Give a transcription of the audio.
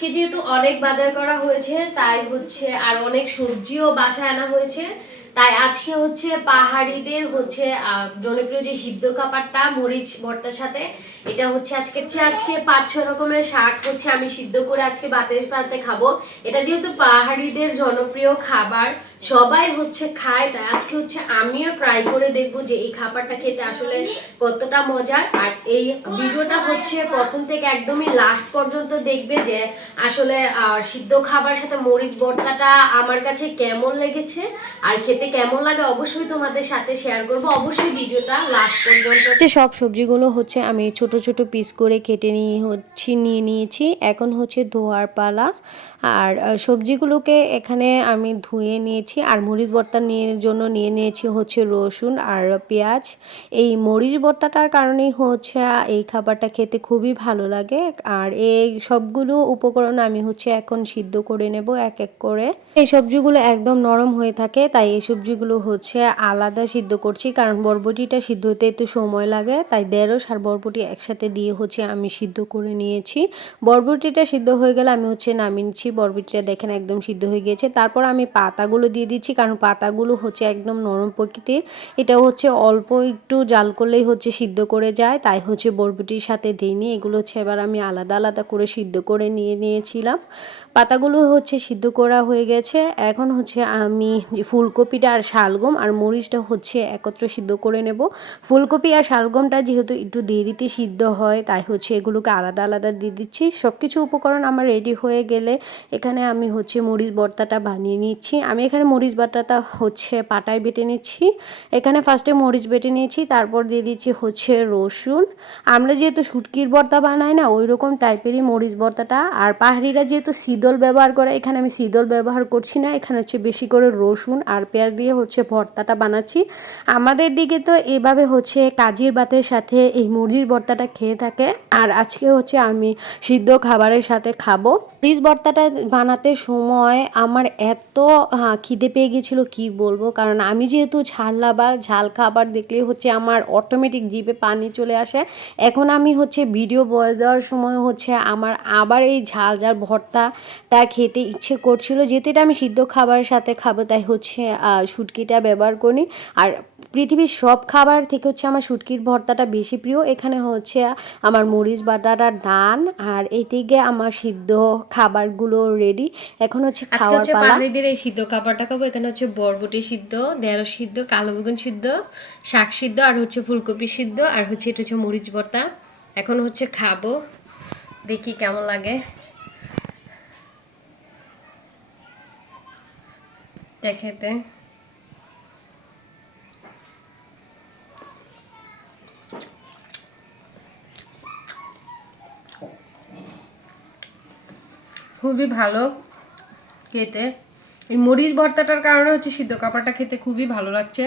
আজকে যেহেতু অনেক বাজার করা হয়েছে তাই হচ্ছে আর অনেক সবজিও বাসায় আনা হয়েছে, তাই আজকে হচ্ছে পাহাড়িদের হচ্ছে জনপ্রিয় যে সিদ্ধ খাবারটা মরিচ ভর্তার সাথে, এটা হচ্ছে আজকে 5-6 রকমের শাক হচ্ছে আমি সিদ্ধ করে আজকে ভাতের সাথে খাবো। এটা যেহেতু পাহাড়িদের জনপ্রিয় খাবার, সবাই হচ্ছে খায়, তাই আজকে হচ্ছে আমিও ট্রাই করে দেখবো যে এই খাবারটা খেতে আসলে কতটা মজার। আর এই ভিডিওটা হচ্ছে প্রথম থেকে একদমই লাস্ট পর্যন্ত দেখবে যে আসলে সিদ্ধ খাবার সাথে মরিচ ভর্তাটা আমার কাছে কেমন লেগেছে আর খেতে কেমন লাগে অবশ্যই তোমাদের সাথে শেয়ার করব। অবশ্যই ভিডিওটা লাস্ট পর্যন্ত। সব সবজিগুলো হচ্ছে আমি ছোট ছোট পিস করে কেটে নিয়ে নিয়েছি। এখন হচ্ছে ধোয়ার পালা। আর সবজিগুলোকে এখানে আমি ধুয়ে নিয়েছি। আর মরিচ ভর্তা জন্য নিয়ে নিয়েছি হচ্ছে রসুন আর পেঁয়াজ। এই মরিচ ভর্তাটার কারণেই হচ্ছে এই খাবারটা খেতে খুবই ভালো লাগে। আর এই সবগুলো উপকরণ আমি হচ্ছে এখন সিদ্ধ করে নেব এক এক করে। এই সবজিগুলো একদম নরম হয়ে থাকে, তাই এই সবজিগুলো হচ্ছে আলাদা সিদ্ধ করছি, কারণ বরবটিটা সিদ্ধ হতে একটু সময় লাগে, তাই ঢেঁড়স আর বরবটি একসাথে দিয়ে হচ্ছে আমি সিদ্ধ করে নিয়েছি। বরবটিটা সিদ্ধ হয়ে গেলে আমি হচ্ছে নামিয়ে নিচ্ছি। বরবটিটা দেখেন একদম সিদ্ধ হয়ে গিয়েছে। তারপর আমি পাতাগুলো দিয়ে দিচ্ছি, কারণ পাতাগুলো হচ্ছে একদম নরম প্রকৃতির। এটা হচ্ছে অল্প একটু জাল করলেই হচ্ছে সিদ্ধ করে যায়, তাই হচ্ছে বরবটির সাথে দিইনি। এগুলো হচ্ছে এবার আমি আলাদা আলাদা করে সিদ্ধ করে নিয়েছিলাম। পাতাগুলো হচ্ছে সিদ্ধ করা হয়ে গেছে। এখন হচ্ছে আমি যে ফুলকপিটা আর শালগম আর মরিচটা হচ্ছে একত্র সিদ্ধ করে নেব। ফুলকপি আর শালগমটা যেহেতু একটু দেরিতে সিদ্ধ হয়, তাই হচ্ছে এগুলোকে আলাদা আলাদা দিয়ে দিচ্ছি। সব কিছু উপকরণ আমার রেডি হয়ে গেলে এখানে আমি হচ্ছে মরিচ ভর্তাটা বানিয়ে নিচ্ছি। আমি এখানে মরিচ ভর্তাটা হচ্ছে পাটায় বেটে নিচ্ছি। এখানে ফার্স্টে মরিচ বেটে নিয়েছি, তারপর দিয়ে দিচ্ছি হচ্ছে রসুন। আমরা যেহেতু শুটকির ভর্তা বানাই না, ওই রকম টাইপেরই মরিচ ভর্তাটা। আর পাহাড়িরা যেহেতু শীতল ব্যবহার করে, এখানে আমি শীতল ব্যবহার করছি না। এখানে হচ্ছে বেশি করে রসুন আর পেঁয়াজ দিয়ে হচ্ছে ভর্তাটা বানাচ্ছি। আমাদের দিকে তো এভাবে হচ্ছে কাজির ভাতের সাথে এই মরিচ ভর্তাটা খেয়ে থাকে। আর আজকে হচ্ছে আমি সিদ্ধ খাবারের সাথে খাবো। মরিচ ভর্তাটা বানাতে সময় আমার এত খিদে পেয়ে গেছিলো কি বলবো, কারণ আমি যেহেতু ঝাল খাবার দেখলেই হচ্ছে আমার অটোমেটিক জিভে পানি চলে আসে। এখন আমি হচ্ছে ভিডিও ভয়েস দেওয়ার সময় হচ্ছে আমার আবার এই ঝাল ভর্তাটা খেতে ইচ্ছে করছিল। যেহেতু এটা আমি সিদ্ধ খাবারের সাথে খাবো, তাই হচ্ছে শুটকিটা ব্যবহার করি। আর পৃথিবীর সব খাবার থেকে হচ্ছে আমার শুটকির ভর্তাটা বেশি প্রিয়। এখানে হচ্ছে আমার মরিচ বাটাটা ডান, আর এইদিকে আমার সিদ্ধ খাবারগুলো রেডি। এখন হচ্ছে খাওয়ার পালা। পাহাড়িদের এই সিদ্ধ খাবারটা খাবো। এখানে হচ্ছে বরবটি সিদ্ধ, ঢেঁড়স সিদ্ধ, কালো বেগুন সিদ্ধ, শাক সিদ্ধ, আর হচ্ছে ফুলকপি সিদ্ধ, আর হচ্ছে এটা হচ্ছে মরিচ ভর্তা। এখন হচ্ছে খাবো, দেখি কেমন লাগে খেতে। খুবই ভালো খেতে। এই মরিচ ভর্তাটার কারণে হচ্ছে সিদ্ধ খাবারটা খেতে খুবই ভালো লাগছে।